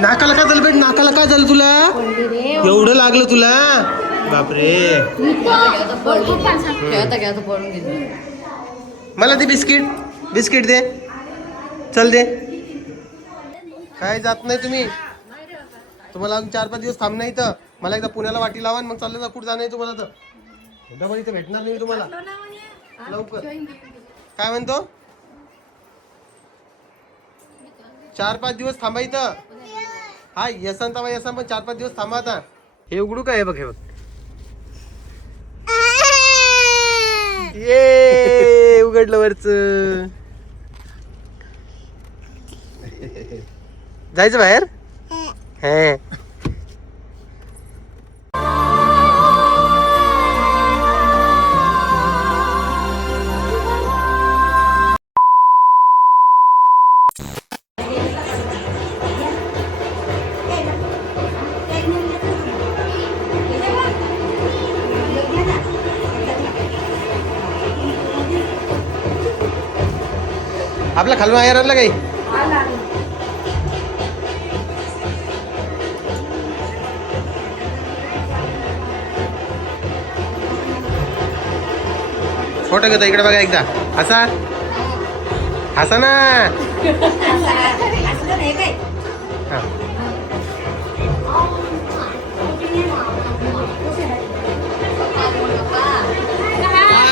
नाकाला काय झालं बेट? नाकाला काय झालं तुला? एवढं लागलं तुला? बापरे. मला दे बिस्किट. बिस्किट दे. चल दे. काय जात नाही तुम्ही? तुम्हाला अजून 4-5 दिवस थांब नाही तर मला एकदा पुण्याला वाटी लावा मग चाललं जा. कुठं जाणं आहे तुम्हाला? तर डबल इथं भेटणार नाही तुम्हाला लवकर. काय म्हणतो? 4-5 दिवस थांबा इथं. हा यसान तवा यसान पण 4-5 दिवस थांबा आता. हे उघडू काय? हे बघ, हे बघ. ये उघडलं वरच. जायचं बाहेर? हे आपला खालून आयर आणला काही? फोटो घेतो इकडे बघा एकदा. हसा हसा ना. हा.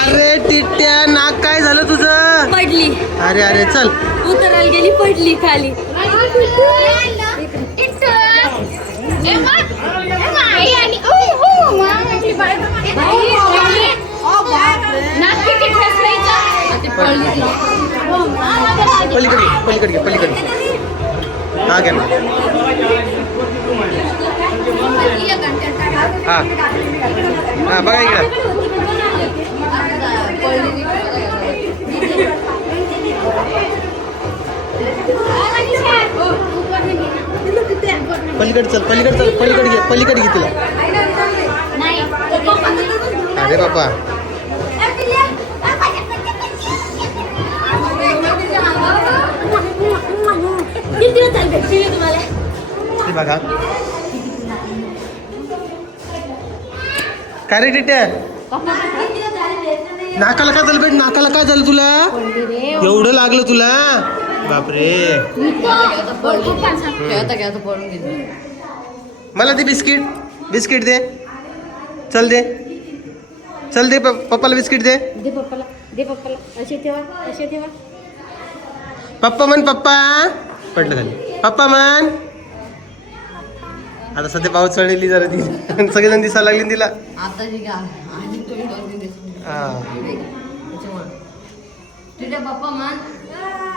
अरे टिट्ट्या, नाक काय झालं तुझं? पडली. अरे अरे चल. उतरायला गेली, पडली खाली. पलीकडे पलीकडे घे पलीकडे. हा घ्या ना. हा हा बघा इकडं. पलीकडे चल, पलीकडे चल, पलीकडे घे, पलीकडे घे तिला. अरे बाबा. बघा काय रे टिट्ट्या? नाकाला काय झालं बेट? नाकाला काय झालं तुला? एवढं लागलं तुला? बापरे. मला दे बिस्किट. बिस्किट दे. चल दे. चल दे. पप्पाला बिस्किट दे. दे पप्पाला. दे पप्पाला. असे ठेवा, असे ठेवा. पप्पा म्हण. पप्पा. पडलं खाली. पप्पा म्हण. आता सध्या पाऊस चढलेली जरा ती सगळेजण दिसायला लागले तिला.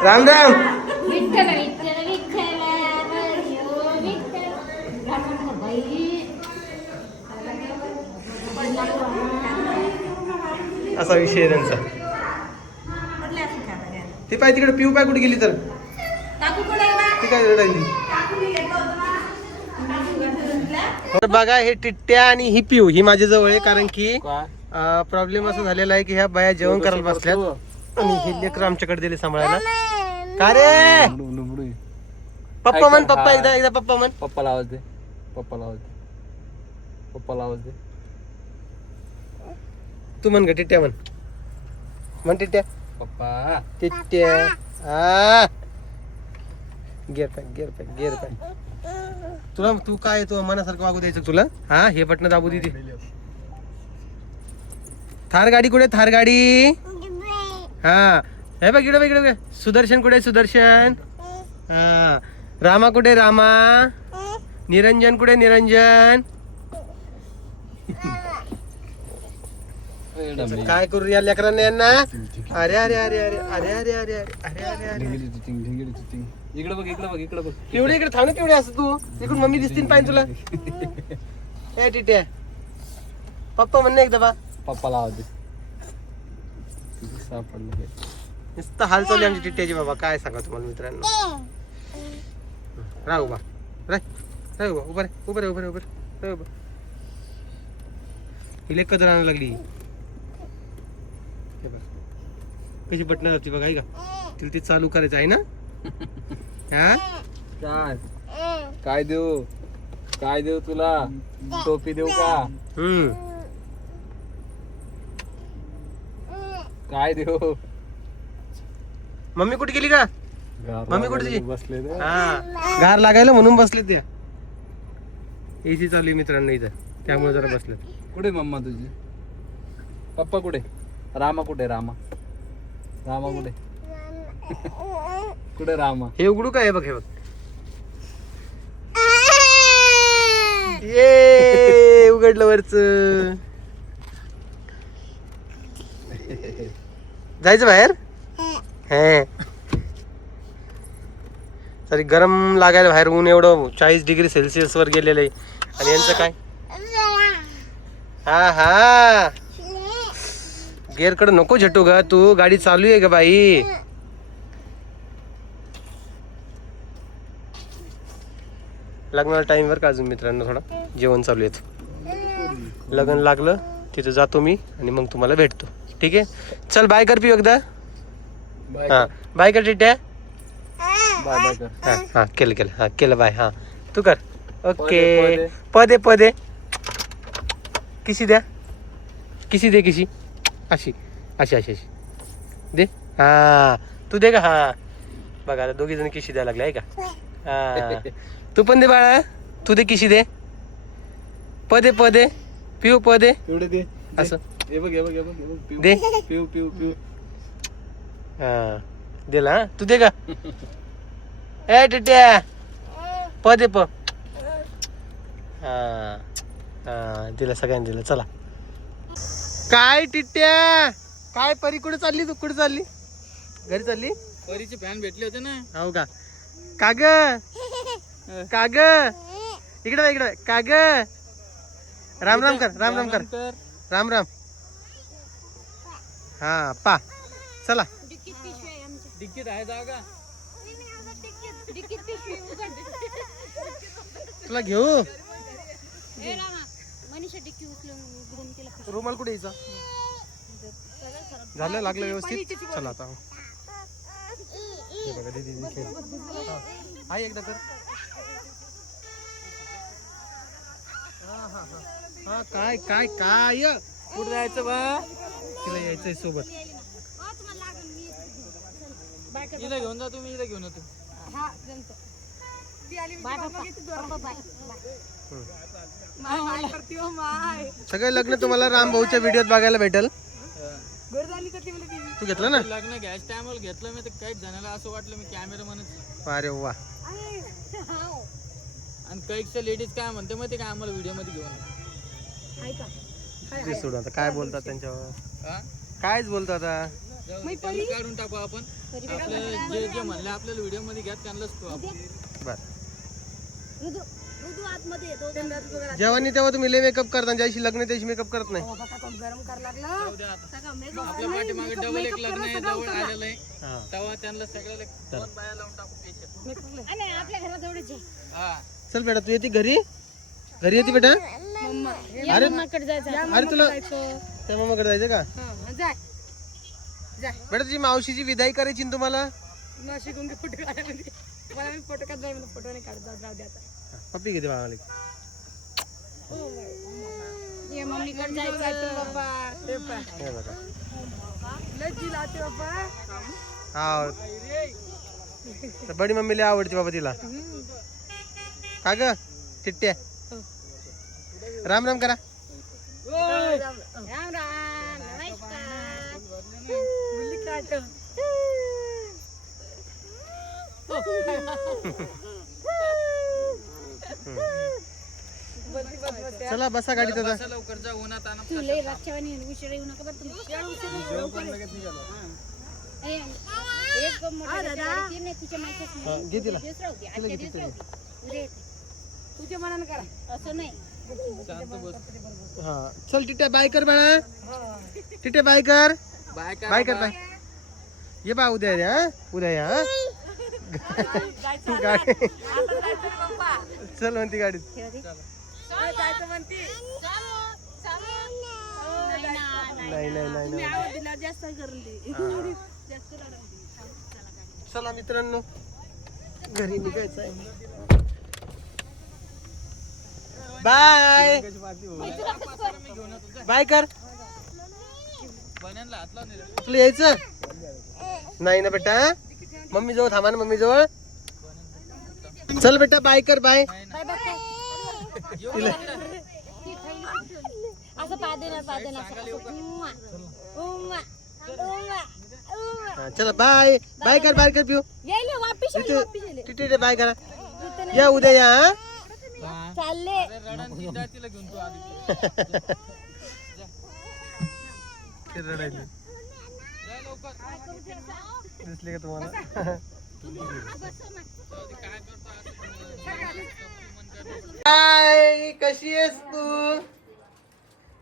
राम राम. असा विषय आहे त्यांचा. ती पाय तिकडे पिऊ पाय कुठे गेली तर ती काय रडायली. बघा हे टिट्ट्या आणि ही पिऊ ही माझ्या जवळ आहे कारण की प्रॉब्लेम असा झालेला आहे की ह्या बाया जेवण करायला बसल्यात आणि हे लेकर आमच्याकडे दिले सांभाळायला. का रे पप्पा म्हण. पप्पा एकदा एकदा पप्पा म्हण. पप्पाला आवाज दे. पप्पाला आवाज दे. पप्पाला आवाज दे. तू म्हण ग टिट्ट्या म्हण. म्हण टिट्ट्या. पप्पा. टिट्ट्या. Gear pack gear pack gear pack. तुला तू काय तू मनासारखं वागू द्यायचं तुला? हा हे बटन दाबू दे. थार गाडी कुठे? थार गाडी. हा हे बघ इकडे इकडे. सुदर्शन कुठे? सुदर्शन. हा रामा कुठे? रामा. निरंजन कुठे? निरंजन. काय करू या लेकरांना यांना? अरे अरे अरे अरे अरे अरे अरे अरे अरे अरे. इकडे बघ इकडे बघ इकडे बघ. एवढे इकडे थांब केवढे असं तू इकडून मम्मी दिसतील पाहिजे तुला. ए टिट्या पप्पा म्हणणे एकदा बा. पप्पाला आवाज दे. सापडलं. नुसतं हाल चालली आमची टिट्ट्याची बाबा. काय सांगा तुम्हाला मित्रांनो. राहू बा. राहू बा. उभं रे उभं रे उभं रे उभं रे उभं. हिले कदर आणायला लागली. कशी बटणं जाते बघा. का तिला ते चालू करायचं आहे ना? हा काय काय देऊ तुला? टोपी देऊ का? काय देऊ? मम्मी कुठे गेली का? मम्मी कुठे गेली? बसले ते. हा गार लागायला म्हणून बसले त्या. एसी चालू आहे मित्रांनो इथं, त्यामुळे जरा बसले. कुठे मम्मा तुझी? पप्पा कुठे? रामा कुठे? रामा कुठे? कुठे रामा? हे उघडू का? हे बघ, हे बघ. ये उघडलं वरच. जायचं बाहेर? हे तरी गरम लागायला बाहेर, ऊन एवढं 40 डिग्री सेल्सिअस वर गेलेलं आहे. आणि यांचं काय? हा गेअर कडे नको झटू ग तू, गाडी चालू आहे ग बाई. लग्नाला टाइम वर का अजून मित्रांनो, थोडा जेवण चालू आहे. लग्न लागलं तिथं जातो मी आणि मग तुम्हाला भेटतो. ठीक आहे, चल बाय कर पिऊ एकदा. हा बाय कर टिट्या. बाय कर. हा केलं हा केलं बाय. हा तू कर. ओके पदे किशी द्या, किशी दे, किशी अशी अशी अशी अशी दे. हा तू दे का? हा बघा आता दोघी जण किशी द्यायला लागले आहे का? हा तू पण दे बाळा, तू दे किशी दे. पदे पिऊ पदे एवढे दे असं हे बघ पिऊ दे. पिऊ हा दिला. हा तू दे का? ए टिट्या पदे प. हा दिला, सगळ्यांनी दिलं. चला काय टिट्या, काय परी कुठे चालली? तू कुठे चालली? घरी चालली? परीचे फॅन भेटले होते ना. हो का? काग इकडे काग. राम राम कर, राम कर, राम. हा पा चला. डिक्कीत आहे जागा. तुला घेऊ. रुमाल कुठे यायचा? झालं लागलं व्यवस्थित. चला आता हे बघा दीदी खेळ. हाय एकदा कर. हा काय काय काय कुठे जायचं बा? तिला यायचंय सोबत. इथं घेऊन जा तुम्ही, इथं घेऊन येतो. सगळे लग्न तुम्हाला राम भाऊच्या व्हिडिओत बघायला भेटेल. तू घेतलं ना? लग्न घ्यायच्या टायमाला घेतलं मी, तर काहीच जणाला असं वाटलं मी कॅमेरामनच. अरे वा. आणि काही लेडीज काय म्हणते मग ते काय आम्हाला व्हिडिओ मध्ये घेऊन ते सोडून आता काय बोलतात त्यांच्यावर, कायच बोलतात आता. काढून टाकू आपण. आपलं जे म्हणलं आपल्याला व्हिडिओ मध्ये घ्या त्यांनाच तो आपण. बर जेव्हा तेव्हा तुम्ही लय मेकअप करता, ज्याशी लग्न त्याशी मेकअप करत नाही. जाऊ द्या आता. आपल्या पाठीमागे डबल एक लग्न आहे जवळ आलेलं आहे, तेव्हा त्यांना सगळ्याला दोन बाया लावून टाकू त्याच्यात. हा चल बेटा, तू येते घरी येते बेटा. अरे तुला त्या मामाकडे जायचं का? बेटा तुझी मावशीची विदाई करायची ना तुम्हाला. पप्पी किती मागाली? हा बडी मम्मीला आवडते बाबा तिला. का ग टिट्ट्या? राम राम करा. चला बसा गाडीत आता. लवकर जा, उन्हात आणा. घे तिला. तुझ्या मनानं करा, असं नाही. हा चल टिट्ट्या बाय कर बाळा. टिट्ट्या बाय कर. बाय कर बाय. ये बा उद्या या. उद्या या. गाडी चल म्हणती गाडीत. नाही जास्त करून चला मित्रांनो घरी निघायचं आहे. बाय बाय कर. बन्यांना हात लावून दिले. तुला यायचं नाही ना बेटा. मम्मी जवळ थांबा ना, मम्मी जवळ. चल बेटा बाय कर. बाय. असं पाय देणार चला बाय बाय कर. बाय कर पिऊ. यायले वापिस तिथे बाय करा. या उद्या या. हा. चालले. अरे रडांची जातीला घेऊन तू आधी. ते रडायली जा लवकर. दिसले का तुम्हाला? जाऊ दे, काय करतो आता? हाय, कशी आहेस तू?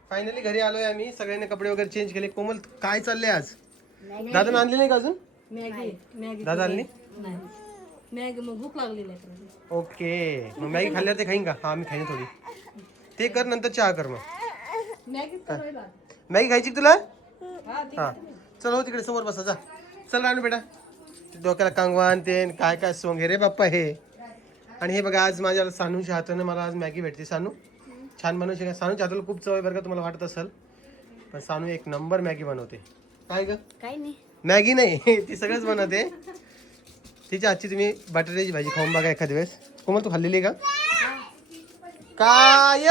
फायनली घरी आलोय आम्ही. सगळ्यांनी कपडे वगैरे चेंज केले. कोमल काय चाललंय आज? दादा आणली नाही का अजून? मॅगी दादा आणली? मॅगी मग भूक लागलेली आहे. ओके, मग मॅगी खाल्ल्यावर ते खाईन का? हा मी खाईन थोडी. ते कर, नंतर चहा कर. मग मॅगी खायची का तुला? हा चल, हो तिकडे समोर बसा. जा चल रानू बेटा. डोक्याला कंगवान ते काय काय सोंगे रे बाप्पा हे. आणि हे बघा, आज माझ्या सानूच्या हाताने मला आज मॅगी भेटते. सानू छान बनवू शकते. सानूच्या हाताला खूप चव आहे बरं का, तुम्हाला वाटत असेल, पण सानू एक नंबर मॅगी बनवते. काय ग? काही नाही. मॅगी नाही ती सगळंच बनवते. तिच्या हातची तुम्ही बटाट्याची भाजी खाऊन बघा एखाद्या वेळेस. कोमल तू खाल्लेली का? काय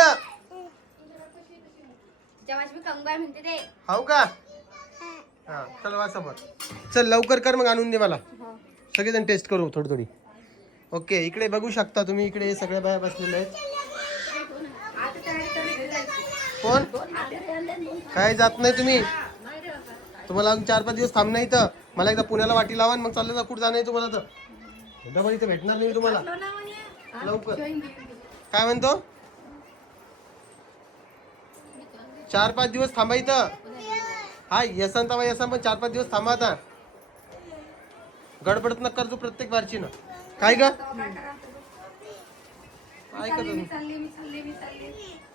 खाऊ का? हा चल वा समोर. चल लवकर कर, मग आणून दे मला. सगळेजण टेस्ट करू थोडी थोडी. ओके, इकडे बघू शकता तुम्ही. इकडे सगळ्या बाया बसलेल्या आहेत. कोण काय जात नाही तुम्ही? तुम्हाला अजून 4-5 दिवस थांबणं इथं. मला एकदा पुण्याला वाटी लावा, मग चाललं जा. कुठं जाणं आहे तुम्हाला? तर डबल इथं भेटणार नाही तुम्हाला. लवकर. काय म्हणतो? 4-5 दिवस थांबा इथं. हा यसन तवा यसन, पण 4-5 दिवस थांबा आता. गडबडत न करतो प्रत्येक बारची ना. काय ग? ऐका तुम्ही.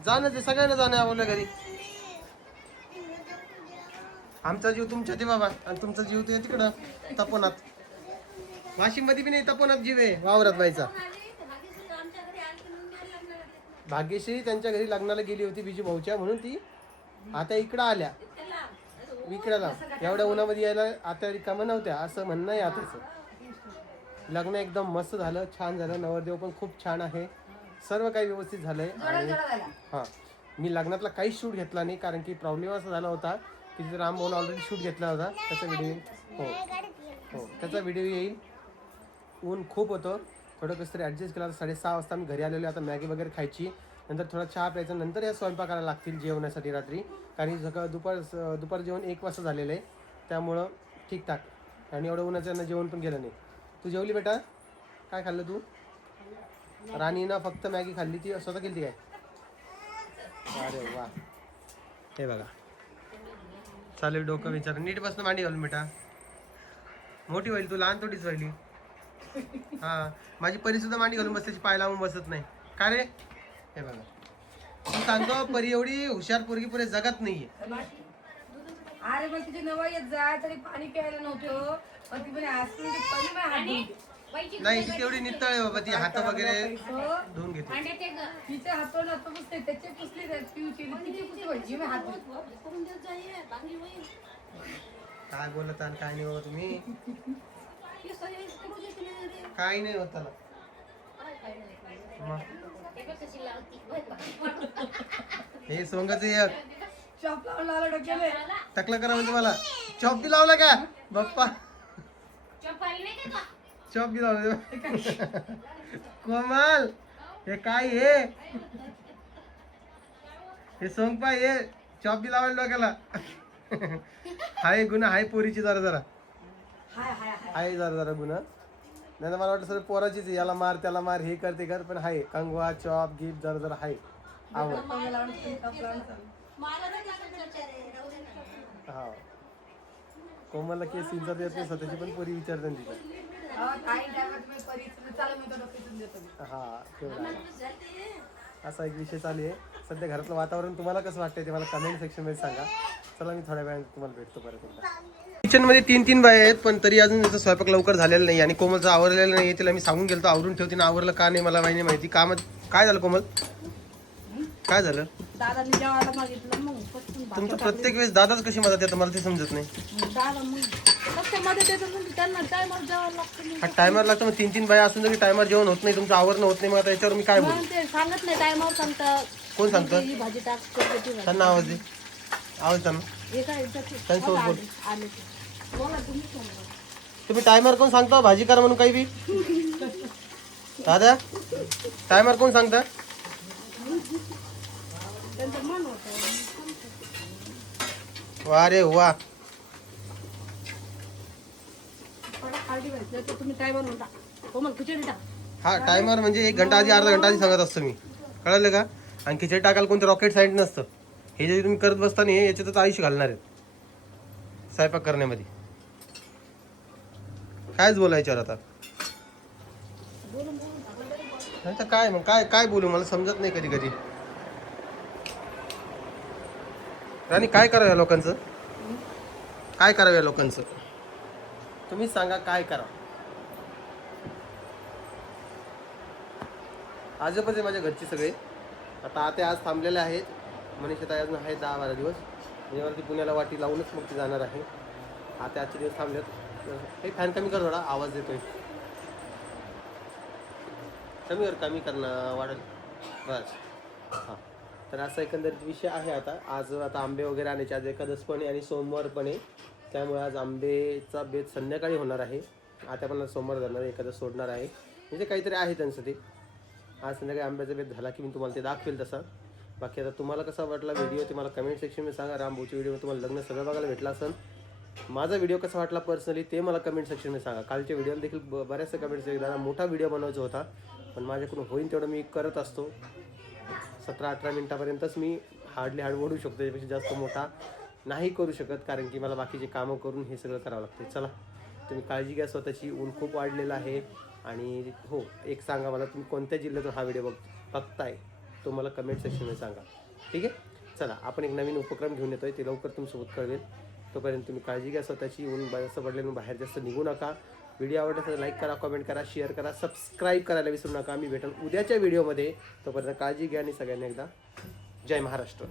जा ना, ते सगळ्यांना जाणं आवडलं घरी. आमचा जीव तुमच्या ते बाबा, आणि तुमचा जीव ते तिकडं तपोनात. वाशिम मध्ये बी नाही तपोनात जीव आहे वावरात व्हायचा. भाग्यश्री त्यांच्या घरी लग्नाला गेली होती बिजू भाऊच्या, म्हणून ती आता इकडं आल्या विकड्याला. एवढ्या उन्हामध्ये यायला आता रिकामा नव्हत्या, असं म्हणणं आहे आताच. लग्न एकदम मस्त झालं, छान झालं. नवरदेव पण खूप छान आहे. सर्व काही व्यवस्थित झालंय. आणि हां, मी लग्नातला काहीच शूट घेतला नाही, कारण की प्रॉब्लेम असा झाला होता की तिथे राम भाऊन ऑलरेडी शूट घेतला होता. त्याचा व्हिडिओ येईल. हो, त्याचा व्हिडिओ येईल. ऊन खूप होतं, थोडं कसं तरी ॲडजस्ट केला. 6:30 वाजता मी घरी आलेलो. आता मॅगी वगैरे खायची, नंतर थोडा चहा प्यायचा, नंतर या स्वयंपाकाला लागतील जेवणासाठी रात्री. कारण सकाळ दुपार जेवण 1 वाजता झालेलं आहे, त्यामुळं ठीकठाक. आणि एवढं उन्हाचं जेवण पण गेलं नाही. तू जेवली बेटा? काय खाल्लं तू? राणीनं फक्त मॅगी खाल्ली. ती स्वतः केली ती काय? अरे वा, हे बघा. चालेल, डोकं विचार. नीट बसणं मांडी घालून बेटा. मोठी होईल तू, लहान थोडीच राहिली. हा, माझी परी सुद्धा मांडी घालून बसल्याची पाय लावून बसत नाही. का रे? हे बघा, तू सांगतो परी एवढी हुशार पोरगी पुरे जगात नाहीये. अरे मग तिथे नवा येत जा, तरी पाणी प्यायला नव्हतं. मग ती म्हणे आज तुम्ही पाणी माझ्या हात धुवून घे. नाही, ती तेवढी नितळ आहे बाबा. ती हात वगैरे धुवून घेते. तिच्या हातावर हात पुसते, त्याचे पुसले पिऊची, तिचे पुसले पाहिजे. मी हात धुवून. काय बोलत आणि काय नाही बाबा तुम्ही. काय नाही होत त्याला. हे सोंगाचं एक चॉप लावून लावला डोक्याला. टकला करा म्हणजे मला. चॉप बी लावला का बाप्पा? चॉप बी लावला. कोमल, हे काय हे सोंग पाय, हे चॉप बी लावायला डोक्याला. हाय गुन्हा, हाय पोरीची जरा जरा हाय जरा गुन्हा. नाही तर मला वाटतं सर पोराचीच. याला मार त्याला मार, हे कर ते कर, पण हाय कंगवा चॉप गिफ्ट जरा हाय आवड. हा, कोमलला केस विचारता येत नाही, स्वतःची पण पोरी विचारते तिथं. हा, तेवढा असा एक विषय चालू आहे सध्या. घरातलं वातावरण तुम्हाला कसं वाटतंय ते मला कमेंट सेक्शन मध्ये सांगा. चला, मी थोड्या वेळाने तुम्हाला भेटतो परत एकदा. किचन मध्ये 3 बाया आहेत, पण तरी अजून त्याचा स्वयंपाक लवकर झालेला नाही. आणि कोमलचं आवरलेलं नाही. तिला मी सांगून गेलो आवरून ठेवते ना, आवरलं का नाही मला माहिती. कामात काय झालं कोमल? काय झालं? दादाने जेवायला मागितलं मग पटकन भाकर तुमचं प्रत्येक वेळेस दादाच कशी मदत येतं मला ते समजत नाही. टाकली. दादा मग कसं मध्ये देतात म्हणजे त्यांना टायमावर जेवायला लागतं मग. हा टायमर लागतो मग 3-3 बाया असून जरी टायमर जेवण होत नाही तुमचं आवरण होत नाही मग आता याच्यावर मी काय बोलू? मग ते सांगत नाही टायमावर सांगतात कोण सांगतं? ही भाजी टाक करते ती भाजी. त्यांना आवाज दे. आवाज त्यांना. हे काय इज्जत आहे. त्यांच्यासोबत बोल. आले ते. बोला तुम्ही सांगा. तुम्ही टायमर कोण सांगतो भाजी करा म्हणून काही बी? दादा टायमर कोण सांगतं? त्यांचं मन होतं. वा रे वा. खाली भेटलं तर तुम्ही टायमावर म्हणता हो मग खिचडी टाक. हा टायमर म्हणजे 1 घंटा आधी अर्धा घंटा आधी सांगत असतो मी. कळलं का? आणि खिचडी टाकायला कोणतं रॉकेट सायन्स नसतं. हे जे तुम्ही करत बसताना हे याच्यातच आयुष्य घालणार आहेत स्वयंपाक करण्यामध्ये. कायच बोलायच्यावर आता नाही तर काय मग काय काय बोलू मला समजत नाही कधी कधी. राणी काय करावं या लोकांचं? काय करावं या लोकांचं? तुम्हीच सांगा काय करा. आजोबाच आहे माझ्या घरचे सगळे. आता आते आज थांबलेले आहेत. मनीषा ताई अजून आहेत 10-12 दिवस. त्याच्यावरती पुण्याला वाटी लावूनच मग ते जाणार आहे. आते आजचे दिवस थांबलेत. हे फॅन कमी कर थोडा आवाज येतोय. कमी कर ना वाढेल बस. हां तर असा एकंदरीत विषय आहे. आता आंबे वगैरे आणायचे. आज एकादश पण आहे आणि सोमवार पण आहे. त्यामुळे आज आंबेचा बेत संध्याकाळी होणार आहे. आता पण सोमवार जाणार एखादं सोडणार आहे म्हणजे काहीतरी आहे त्यांचं ते. आज संध्याकाळी आंब्याचा बेत झाला की मी तुम्हाला ते दाखवेल तसा. बाकी आता तुम्हाला कसा वाटला व्हिडिओ ते मला कमेंट सेक्शनमध्ये सांगा. रामभाऊच्या व्हिडिओ तुम्हाला लग्न सगळं बघायला भेटला असेल. माझा व्हिडिओ कसा वाटला पर्सनली ते मला कमेंट सेक्शनमध्ये सांगा. कालच्या व्हिडिओला देखील बऱ्याचशा कमेंट्स एकदा मोठा व्हिडिओ बनवायचा होता पण माझ्याकडून होईल तेवढं मी करत असतो. 17-18 मिनटापर्यंतच मी हार्ड ओढू शकतो. त्यापेक्षा जास्त मोठा नाही करू शकत कारण की मला बाकीचे कामं करून हे सगळं करावं लागते. चला तुम्ही काळजी घ्या स्वतःची. ऊन खूप वाढलेलं आहे. आणि हो एक सांगा मला तुम्ही कोणत्या जिल्ह्यातून हा व्हिडिओ बघताय तो मला कमेंट सेक्शनमध्ये सांगा. ठीक आहे. चला आपण एक नवीन उपक्रम घेऊन येतोय ते लवकर तुमच्यासोबत कळवेल. तोपर्यंत तुम्ही काळजी घ्या स्वतःची. ऊन जास्त पडलेलं बाहेर जास्त निघू नका. व्हिडिओ आवडला तर लाईक करा, कमेंट करा, शेअर करा, सबस्क्राईब करायला विसरू नका. मी भेटेन उद्याच्या व्हिडिओमध्ये. तोपर्यंत काळजी घ्या आणि सगळ्यांनी एकदा जय महाराष्ट्र.